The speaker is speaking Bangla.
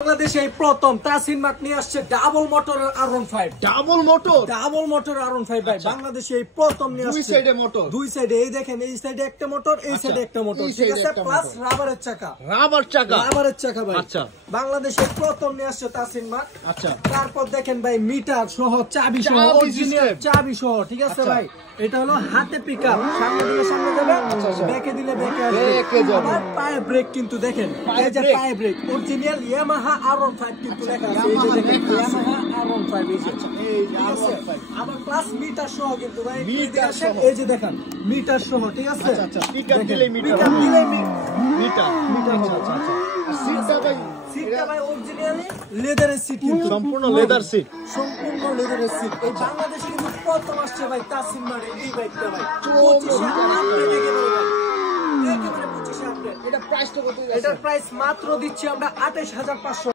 বাংলাদেশে প্রথম তাসিন মার্ট নিয়ে আসছে double motor R15 double motor R15 ভাই বাংলাদেশে প্রথম নিয়ে আসছে দুই সাইডে এই দেখেন এই সাইডে একটা মোটর এই সাইডে একটা মোটর ঠিক আছে প্লাস রাবারের চাকা ভাই আচ্ছা বাংলাদেশে প্রথম নিয়ে আসছে তাসিন মার্ট আচ্ছা তারপর দেখেন ভাই মিটার সহ চাবি সহ অরিজিনাল চাবি সহ ঠিক আছে ভাই এটা হলো হাতে পিকআপ সামনে দিলে সামনে যাবে ব্যাকে দিলে ব্যাকে আসবে আবার পায়ে ব্রেক কিন্তু দেখেন এই যে পায়ে ব্রেক অরিজিনাল ইয়ামাহা R15 কিন্তু লেখা আছে এই যে দেখেন ইয়ামাহা R15 এই যে আবার প্লাস মিটার সহ কিন্তু ভাই এই যে দেখেন মিটার সহ ঠিক আছে আচ্ছা পিকআপ দিলে মিটার আচ্ছা সিটটা ভাই অরিজিনালি লেদারের সিট কিন্তু সম্পূর্ণ লেদারের সিট এই বাংলাদেশে কিন্তু প্রথম আসছে ভাই তাসিন মার্টের এই বাইকটা ভাই 25 একেবারে 25 আপডেট এটা প্রাইসটা কত? এটার প্রাইস মাত্র দিচ্ছি আমরা 28500